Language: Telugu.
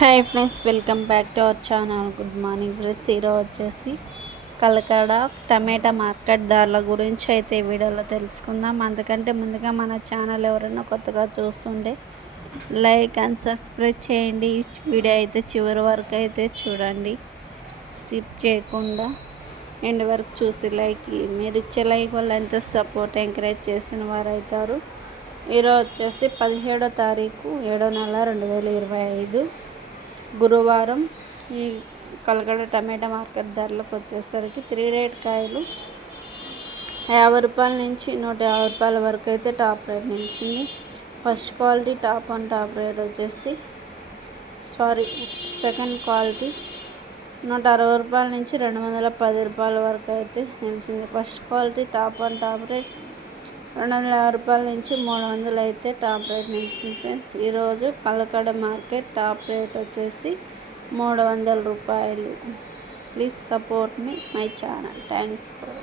Hi friends welcome back to our channel good morning friends ఈరోజు వచ్చేసి కలకడ టమాటా మార్కెట్ ధరల గురించి అయితే వీడియోలో తెలుసుకుందాం. అందుకంటే ముందుగా మన ఛానల్ ఎవరైనా కొత్తగా చూస్తుంటే లైక్ అండ్ సబ్స్క్రైబ్ చేయండి. వీడియో అయితే చివరి వరకు అయితే చూడండి. స్కిప్ చేయకుండా ఎండ్ వరకు చూసి లైక్ మీరు ఇచ్చే లైక్ వల్ల ఎంత సపోర్ట్ ఎంకరేజ్ చేసిన వారు అవుతారు. ఈరోజు వచ్చేసి పదిహేడో తారీఖు ఏడో నెల రెండు వేల ఇరవై ఐదు. గురువారం ఈ కలగడ టమాటా మార్కెట్ ధరలకు వచ్చేసరికి త్రీ రేట్ కాయలు యాభై రూపాయల నుంచి నూట యాభై రూపాయల వరకు అయితే టాప్ రేట్ నిలిచింది. First quality top and top rate వచ్చేసి సారీ సెకండ్ క్వాలిటీ నూట అరవై రూపాయల నుంచి రెండు వందల పది రూపాయల వరకు అయితే నిలిచింది. First quality top and top rate రెండు వందల యాభై రూపాయల నుంచి మూడు వందలు అయితే టాప్ రేట్ నిలిచింది ఫ్రెండ్స్. ఈరోజు కలకడ మార్కెట్ టాప్ రేట్ వచ్చేసి మూడు వందల రూపాయలు. Please support me my channel. Thanks for